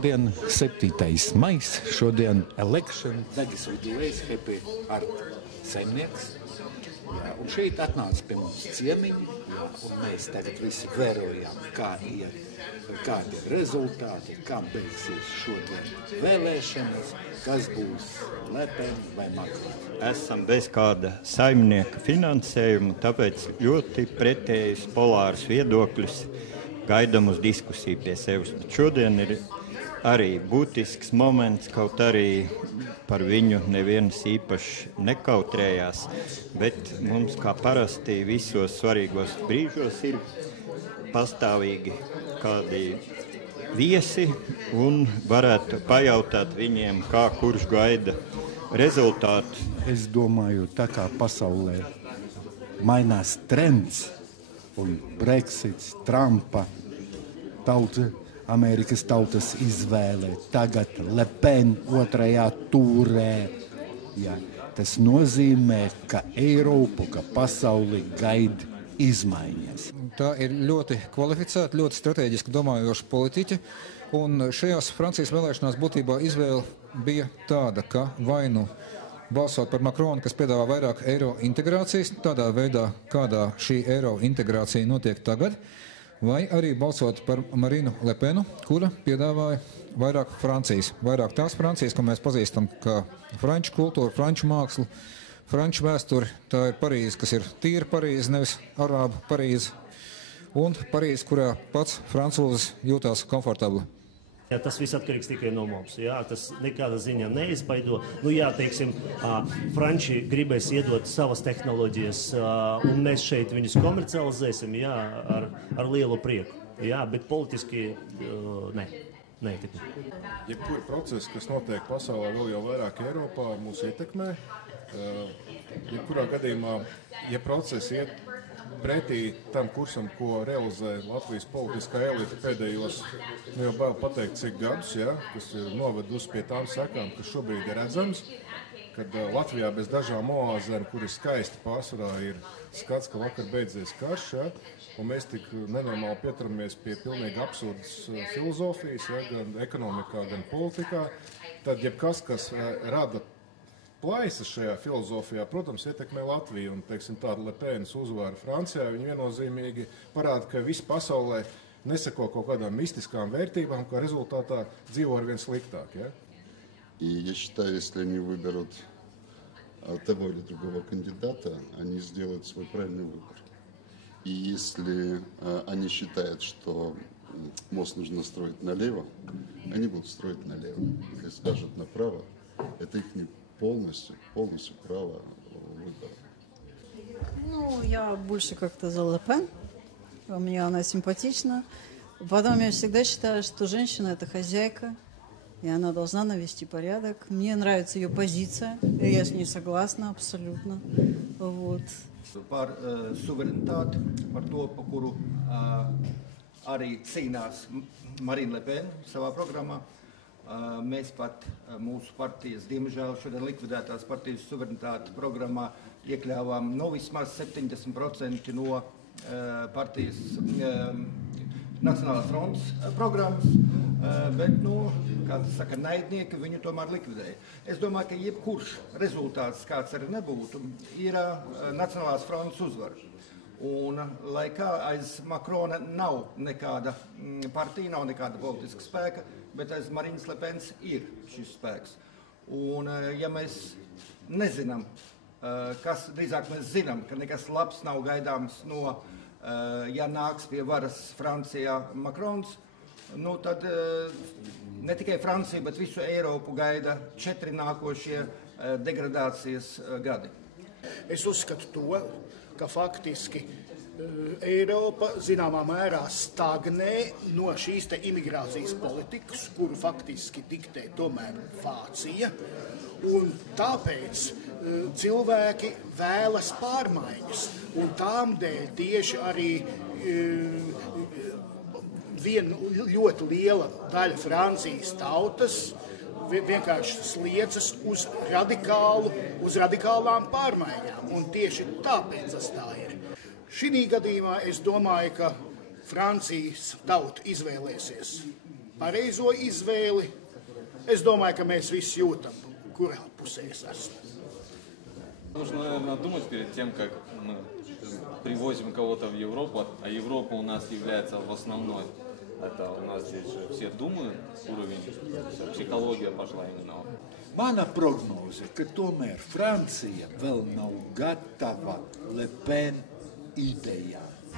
šodien 7. maijs, šodien election. Daļas vidulējs, Happy Art saimnieks. Jā, un šeit atnāca pie mums ciemiņi, jā, un mēs tagad visi vērojām, kādi ir rezultāti, kā beigsies šodien vēlēšanas, kas būs Le Pen vai Macron. Esam bez kāda saimnieka finansējuma, tāpēc ļoti pretējus polārus viedokļus gaidām uz diskusiju pie sevis. Šodien ir arī būtisks moments, kaut arī par viņu neviens īpaši nekautrējās, bet mums kā parasti visos svarīgos brīžos ir pastāvīgi kādi viesi un varētu pajautāt viņiem, kā kurš gaida rezultātu. Es domāju, tā kā pasaulē mainās trends un Brexits, Trumpa, Amerikas tautas izvēle, tagad Le Pen otrajā turē. Ja, tas nozīmē, ka Eiropu, ka pasauli gaida izmaiņas. Tā ir ļoti kvalificēta, ļoti strateģiski domājoša politiķa, un šajās Francijas vēlēšanās būtībā izvēle bija tāda, ka vai nu balsot par Macronu, kas piedāvā vairāk eiro integrācijas, tādā veidā, kādā šī eiro integrācija notiek tagad, vai arī balsot par Marinu Le Penu, kura piedāvāja vairāk Francijas, vairāk tās Francijas, ko mēs pazīstam kā franču kultūru, franču mākslu, franču vēsturi. Tā ir Parīze, kas ir tīra Parīze, nevis arābu Parīze, un Parīze, kurā pats francūzis jūtās komfortabli. Jā, tas viss atkarīgs tikai no mums. Jā, tas nekādā ziņā neizbaido. Teiksim, Franči gribēs iedot savas tehnoloģijas, un mēs šeit viņus komercializēsim, jā, ar lielu prieku. Jā, bet politiski nē. Jebkuri procesi, kas notiek pasaulē vēl jau vairāk Eiropā, mūs ietekmē. Jebkurā gadījumā, ja procesi iet pretī tam kursam, ko realizē Latvijas politiskā elite pēdējos, jau bail pateikt, cik gadus, ja, kas ir novedusi pie tām sekām, kas šobrīd ir redzams, kad Latvijā bez dažām oāzēm, kur ir skaisti pārsvarā, ir skats, ka vakar beidzies karš, ja, un mēs tik nenormāli pieturamies pie pilnīgi absurdas filozofijas, ja, gan ekonomikā, gan politikā, tad jebkas, kas rada plaisas šajā filozofijā, protams, ietekmē Latviju, un, teiksim, tāda Le Penas uzvara Francijā, viņi viennozīmīgi parāda, ka visi pasaulē nesako kaut kādām mistiskām vērtībām, kā rezultātā dzīvo arvien sliktāk, ja? И я считаю, если они выберут того или другого кандидата, они сделают свой правильный выбор. И если они считают, что мост нужно строить налево, они будут строить налево. Если скажут направо, это их не полностью право выбора. Я больше как-то за Le Pen. Мне она симпатична. Потом я всегда считаю, что женщина – это хозяйка, и она должна навести порядок. Мне нравится ее позиция, и я с ней согласна абсолютно. Вот. Par suverenitāti, par to, pa kuru arī cīnās Marine Le Pen savā programmā. Mēs pat mūsu partijas, diemžēl šodien likvidētās partijas suverenitātes programmā iekļāvām vismaz 70% no partijas Nacionālās frontes programmas, bet, kā tas saka, naidnieki viņu tomēr likvidēja. Es domāju, ka jebkurš rezultāts, kāds arī nebūtu, ir Nacionālās frontes uzvara. Un, lai kā aiz Macrona nav nekāda partija, nav nekāda politiska spēka, bet aiz Marines Le Pens ir šis spēks. Un, ja mēs nezinām, drīzāk mēs zinām, ka nekas labs nav gaidāms no, ja nāks pie varas Francijā Macrons, tad ne tikai Francija, bet visu Eiropu gaida 4 nākošie degradācijas gadi. Es uzskatu to, ka faktiski Eiropa zināmā mērā stagnē no šīs te imigrācijas politikas, kuru faktiski diktē tomēr Vācija, un tāpēc cilvēki vēlas pārmaiņas, un tām dēļ tieši arī viena ļoti liela daļa Francijas tautas vienkārši sliecas uz radikālām pārmaiņām, un tieši tāpēc tas tā ir. Šī gadījumā es domāju, ka Francijas tauta izvēlēsies pareizo izvēli. Es domāju, ka mēs visi jūtam, kurā pusē es esmu. Нужно, наверное, думать перед тем, как мы привозим кого-то в Европу, а Европа у нас является в основной. Это у нас здесь же все думают, уровень, психология пошла именно. Mana prognoze, ka tomēr Francija vēl nav gatava Le Pen idejām.